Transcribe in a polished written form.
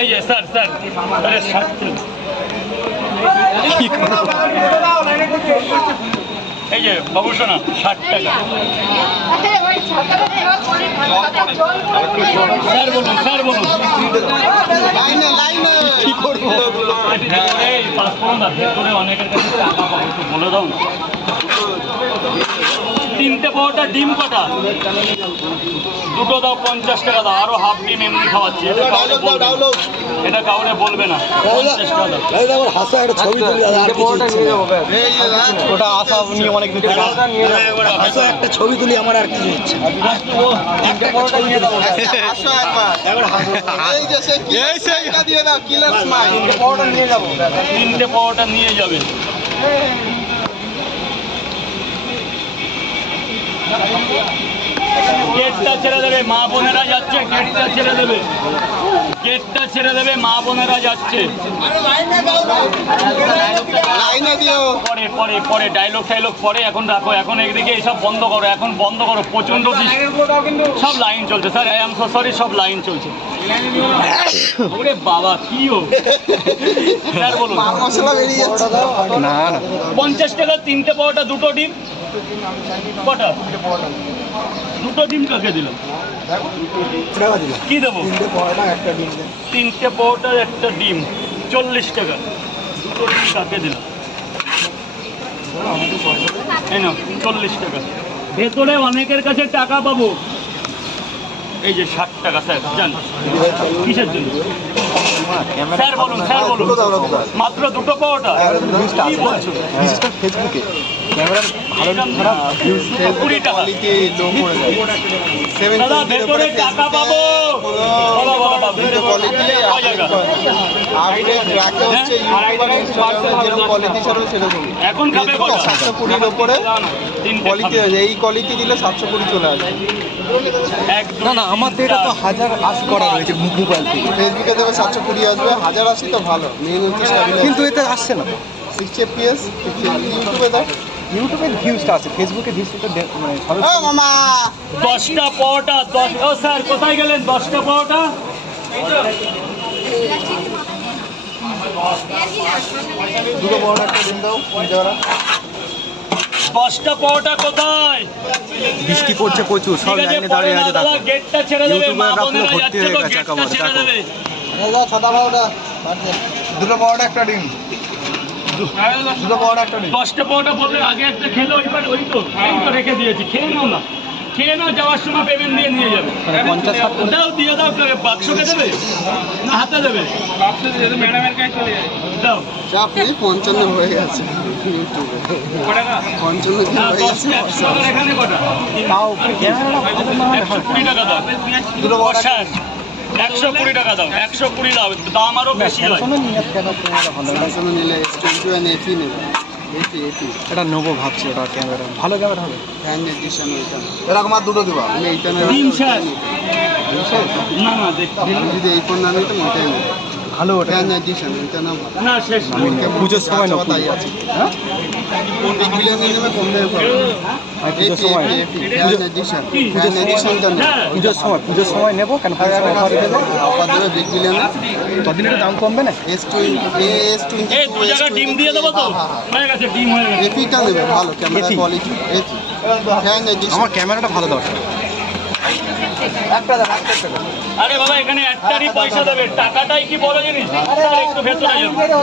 এই যে sir sir আরে 60 এই যে বাবু শোনা 60 টাকা স্যার বলুন কি করবো এই পাসপোর্ট না ভেতরে অনেকের কাছে টাকা পাবো একটু বলে দাও না। 3টে পাওয়াটা ডিম কটা দুটো দাও 50 টাকা দাও আরো হাফ ডিম এমনি খাওয়াচ্ছি এটা কাউরে বলবে না 50 টাকা দাও হাসা একটা ছবি তুলি আর কিছু ওটা আশা নিয়ে অনেক দিন হাসা একটা ছবি তুলি আমার আর কিছু ইচ্ছে একটা পরোটা নিয়ে দাও হাসা একবার এই যে সেই দিয়ে দাও কিলার স্মাইল 3টে পরোটা নিয়ে যাব 3টে পাওয়াটা নিয়ে যাবে গেটটা ছেড়ে দেবে মা বোনেরা যাচ্ছে গেটটা ছেড়ে দেবে গেটটা ছেড়ে দেবে মা বোনেরা যাচ্ছে পরে পরে পরে ডায়লগ টাইলগ পরে এখন রাখো এখন একদিকে এইসব বন্ধ করো এখন বন্ধ করো প্রচন্ড সব লাইন চলছে sir I am so sorry সব লাইন চলছে ওরে বাবা কি ও স্যার বলুন না না 50 টাকা 3টে পাওয়াটা দুটো ডিম কটা দুটো ডিম কাকে দিলাম কি দেবো 3টে পাওয়াটার একটা ডিম 40 টাকা দুটো ডিম কাকে দিলাম এই না 40 টাকা ভেতরে অনেকের কাছে টাকা পাবো এই যে 60 টাকা স্যার জান কিসের জন্য স্যার বলুন মাত্র দুটো পাওয়াটা কি বলছো ফেসবুকে দাদা ভেতরে টাকা পাবো এখন খাবে কত 720 উপরে এই কোয়ালিটি দিলে 720 চলে আসবে না না আমার তো এটা তো 1080 করা রয়েছে মোবাইল থেকে ফেসবুকে দেবে 720 আসবে 1080 তো ভালো মেইন হচ্ছে কিন্তু এটা আসছে না 6 fps ইউটিউবে দাও ইউটিউবের ভিউজটা আছে ফেসবুকে ভিউজটা মানে ও মামা 10টা পাওয়াটা 10 ও স্যার কোথায় গেলেন 10টা পাওয়াটা দুটো বড় একটা দিন দাও 10টা পাওয়াটা কোথায় বৃষ্টি পড়ছে প্রচুর সব লাইনে দাঁড়িয়ে আছে দাদা গেটটা ছেড়ে দেবে মা বোনেরা যাচ্ছে তো গেটটা ছেড়ে দেবে দাদা ছটা পাওয়াটা দুটো বড় একটা ডিম দুটো বড় একটা ডিম 10টা পাওয়াটা বললে আগে একটা খেলো ওই তো রেখে দিয়েছি খেয়ে নাও যাওয়ার সময় পেমেন্ট দিয়ে নিয়ে যাবে 50 দাও দিয়ে দাও করে বাক্সকে দেবে না হাতে দেবে বাক্সে দিয়ে দেবে ম্যাডামের কাছে চলে যাবে দাও চাপ নেই 55 হয়ে গেছে ইউটিউবে কটা 55 না 10 টাকা এখানে কটা তাও ক্যামেরাটা ভালো না হয় 120 টাকা দাও দুটো বড় 120 টাকা দাও 120 দাও দাম আরো বেশি হয় স্যামসাং নিলে S21 FE নেবে FE এটা নেবো ভাবছি ওটা ক্যামেরা ভালো ক্যামেরা হবে ফ্যান এডিশন ওইটা এরকম আর দুটো দিবা আমি এইটা নেব তিন স্যার না না দেখ যদি এই ফোন না নিই তো ওইটাই নেব ভালো ওটা ফ্যান এডিশন ওইটা নাও না শেষ পুজোর সময় না তাই আছে হ্যাঁ বিলে নিয়ে নেবে কম দামে পাবে পুজোর সময় ফ্যান এডিশন তো পুজোর সময় নেব কেন অফার দেবে বিগ বিলিয়ন ততদিন এটা দাম কমবে না S20 এই দু জায়গা ডিম দিয়ে দেবো তো হয়ে গেছে ডিম হয়ে গেছে এফিটা নেবে ভালো ক্যামেরা কোয়ালিটি এফি ফ্যান এডিশন আমার ক্যামেরাটা ভালো দরকার আরে বাবা এখানে একটারই পয়সা দেবে টাকাটাই কি বড় জিনিস একটু ভেতরে যাও